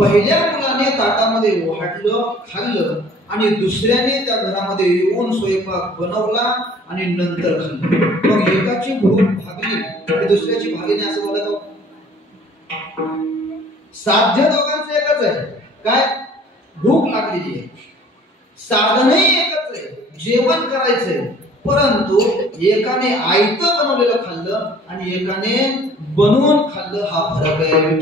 पहिल्या मुलाने ताटामध्ये वाढलं खाल्लं आणि दुसऱ्याने त्या घरामध्ये येऊन स्वयंपाक बनवला आणि नंतर खाल्लं. मग एकाची भूक भागली आणि दुसऱ्याची भागली नाही असं बोलत. साध्य दोघांचं एकच आहे, काय? भूक लागलेली आहे, साधनही एकच आहे, जेवण करायचंय. परंतु एकाने आयतं बनवलेलं खाल्लं आणि एकाने बनवून खाल्लं, हा फरक आहे.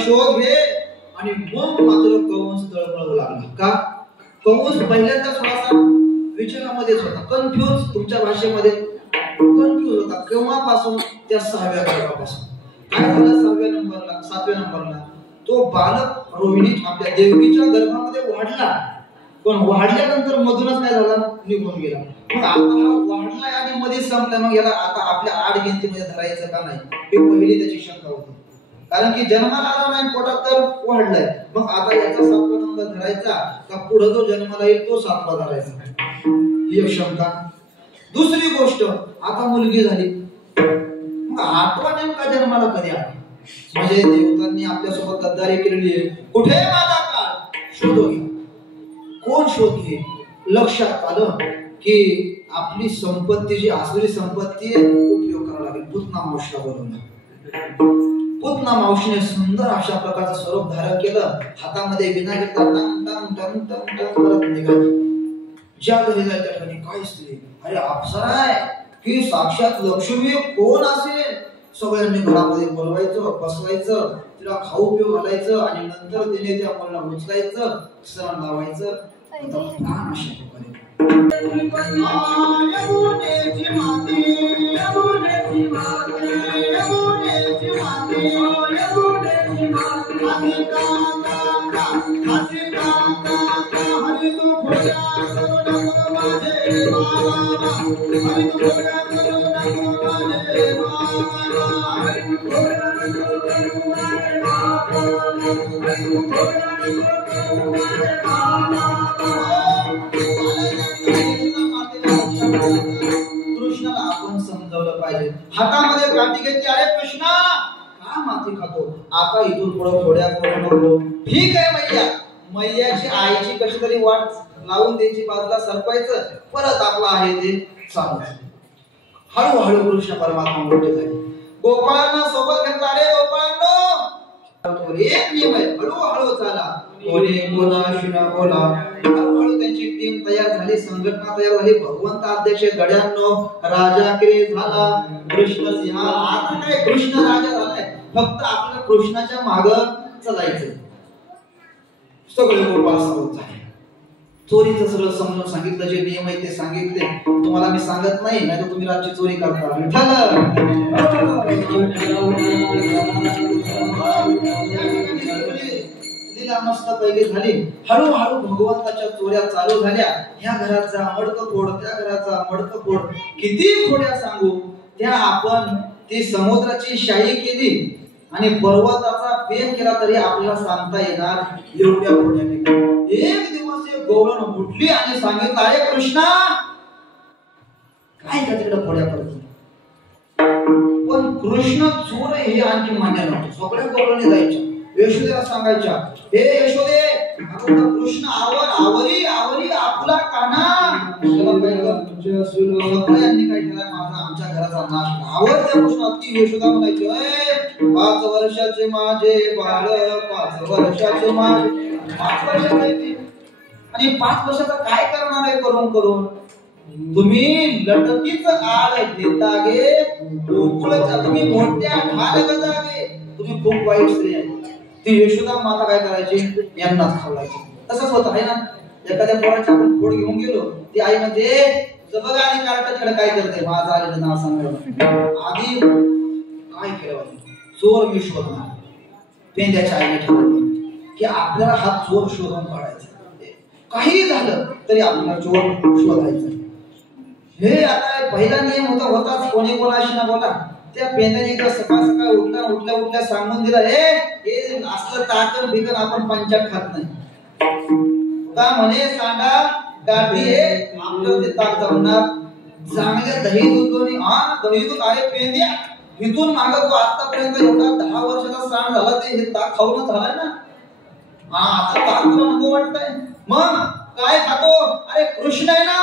शोध घे. आणि मग मात्र कंस तळमळू लागला. का? कंस पहिल्यांदा थोडासा विचारामध्येच होता, कन्फ्यूज, तुमच्या भाषेमध्ये कन्फ्यूज होता. केव्हापासून? त्या 6व्या गर्भापासून. काय झालं 6व्या नंबरला, 7व्या नंबरला तो बालक रोहिणी आपल्या देवीच्या गर्भामध्ये वाढला. पण वाढल्यानंतर मधूनच काय झालं? निघून गेला. मग आता हा वाढलाय आणि मध्ये संपला, मग याला आता आपल्या आड गिनतीमध्ये धरायचं का नाही, ही पहिली त्याची शंका होती. कारण की जन्माला आला नाही, पोटात तर वाढलाय. मग आता याचा 7वा नंबर धरायचा का पुढे जो जन्माला येईल तो 7वा धरायचा, ही एक शंका. दुसरी गोष्ट, आता मुलगी झाली, मग 8वा नेमका जन्माला कधी आला? म्हणजे देवतांनी आपल्यासोबत गद्दारी केलेली आहे. कुठे माझा काळ? शोध घे. कोण शोध घे? लक्षात आलं की आपली संपत्ती, जी आसुरी संपत्ती आहे, उपयोग करावा लागेल. पुतना मावशीला बोलवलं. पुतना मावशीने सुंदर अशा प्रकारचं स्वरूप धारण केलं. हातामध्ये विना घेतला, टंग टंग टंग टंग टंग करत निघाली. ज्या घरी जायच्या त्या ठिकाणी काय स्त्री? अरे अप्सरा आहे की साक्षात लक्ष्मी? कोण असेल? सगळ्यांनी घरामध्ये बोलवायचं, बसवायचं, तिला खाऊ पिऊ घालायचं आणि नंतर तिने त्या मुलाला उचलायचं, सण लावायचं. कृष्णाला आपण समजावलं पाहिजे. हातामध्ये काठी घेतली, अरे कृष्णा का माती खातो? आता इथून पुढे थोड्या करू नको. ठीक आहे मैया. मैयाची आईची कशी तरी वाट लावून द्यायची, बाजूला सरकवायचं, परत आपला आहे ते चालू. हळूहळू कृष्ण परमात्मा मोठे झाले. गोपाळांना सोबत घेतला. अरे गोपाळांनो, एक नियम आहे, हळूहळू चाला. बोले बोला शिना बोला. हळूहळू त्यांची टीम तयार झाली, संघटना तयार झाली. भगवंत अध्यक्ष गड्यांनो राजा के झाला कृष्ण सिंह. आता काय कृष्ण राजा झालाय, फक्त आपल्याला कृष्णाच्या माग चालायचं. सगळे गोपाळ सोबत झाले. चोरीचं सगळं समजून सांगितलं, जे नियम आहे ते सांगितले. तुम्हाला मी सांगत नाही, नाही तर तुम्ही रातची चोरी करता. मस्त पैकी झाली. हळूहळू भगवंताच्या चोऱ्या चालू झाल्या. ह्या घराचा मडकं फोड, त्या घराचा मडकं फोड. किती खोड्या सांगू त्या आपण ती समुद्राची शाही केली आणि पर्वताचा पेन केला तरी आपल्याला सांगता येणार एवढ्या खोड्या. एक दिवस एक गवळण उठली आणि सांगितलं, अरे कृष्णा काय का तिकडे फोड्या करतो. पण कृष्ण चोर हे आणखी मान्य नव्हतं. सगळ्या गवळणी जायच्या, यशोदेला सांगायच्या, हे यशोदे कृष्ण आवरी आवरी आपला काना. सगळ्यांनी काय केलं, माझा आमच्या घराचा नाश आवर. त्या कृष्ण ती यशोदा म्हणायची, 5 वर्षाचे माझे बाळ, 5 वर्षाचे माझे. 5 वर्षाचे आणि 5 वर्षाचा काय करणार आहे करून करून. तुम्ही लटकीच आळ घेता गे गोकुळचा, तुम्ही मोठ्या ढाल गजा गे. तुम्ही खूप वाईट स्त्री आहे. ती यशोदा माता काय करायची, यांनाच खावायची. तसंच होतं आहे ना. एखाद्या पोराची आपण फोड घेऊन गेलो, ती आई मध्ये बघा आणि कार्टाकडे काय करते, माझं आलेलं नाव सांगलं. आधी काय केलं, चोर मी शोधणार. पेंद्याच्या आईने ठरवलं की आपल्याला हा चोर शोधून काढायचा. काही झालं तरी आपल्याला चोर शोधायचा. हे आता पहिला नियम होताच, कोणी कोणाशी ना बोला. त्या पेंद्याने एकदा सकाळ सकाळ उठल्या सांगून दिलं, हे असलं ताकद बिकन आपण पंचायत खात नाही. का म्हणे सांगा गाठी आपलं ते ताक जमणार. चांगले दही दूध दही दूध आहे पेंद्या. इथून मागं तू आतापर्यंत एवढा 10 वर्षाचा सांग झाला, ते हे ताक खाऊन झालाय ना. आता ताक तुला नको वाटतंय, मग काय खातो. अरे कृष्ण आहे ना.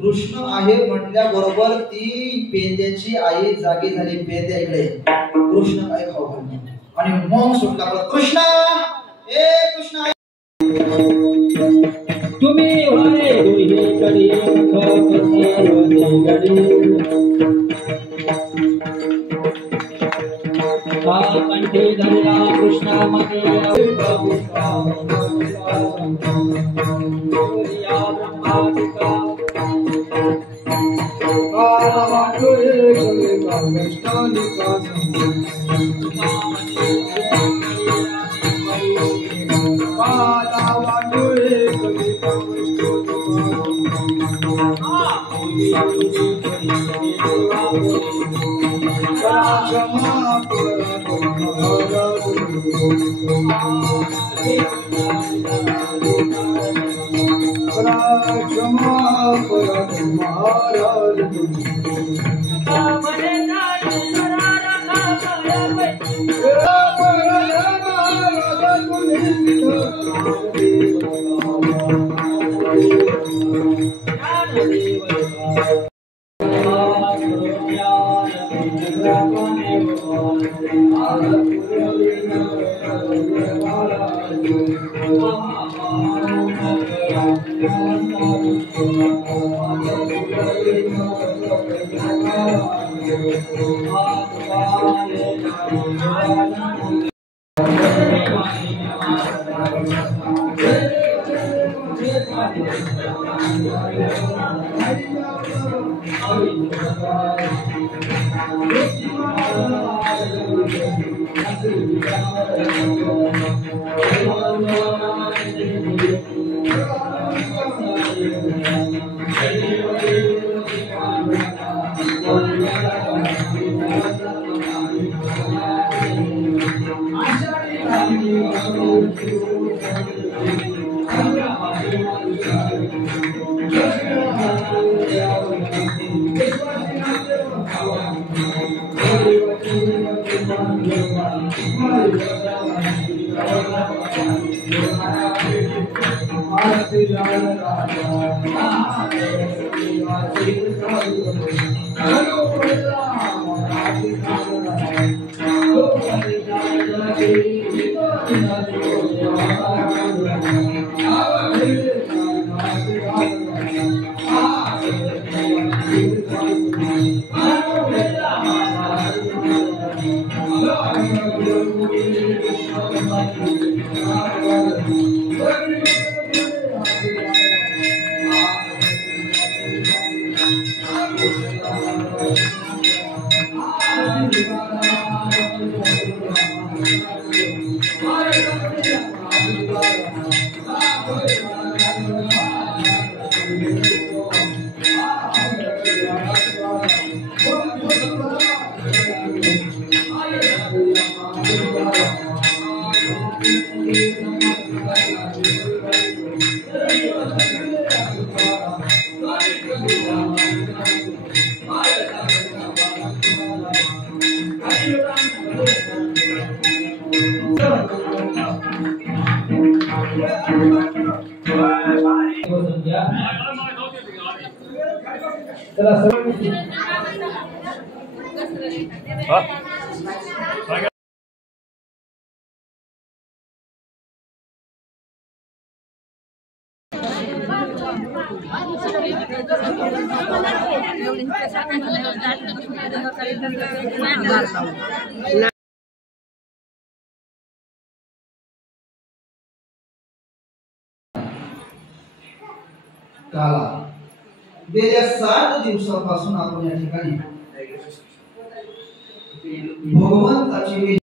कृष्ण आहे म्हटल्या बरोबर ती पेंद्याची आई जागी झाली. पेंद्या इकडे, कृष्ण काय खाऊ घालणे आणि मग सुटला कृष्ण. ए कृष्ण तुम्ही वारे दुहे कडी कंठे धरला कृष्ण मध्ये काला गेल्या 7 दिवसापासून आपण या ठिकाणी भगवंताची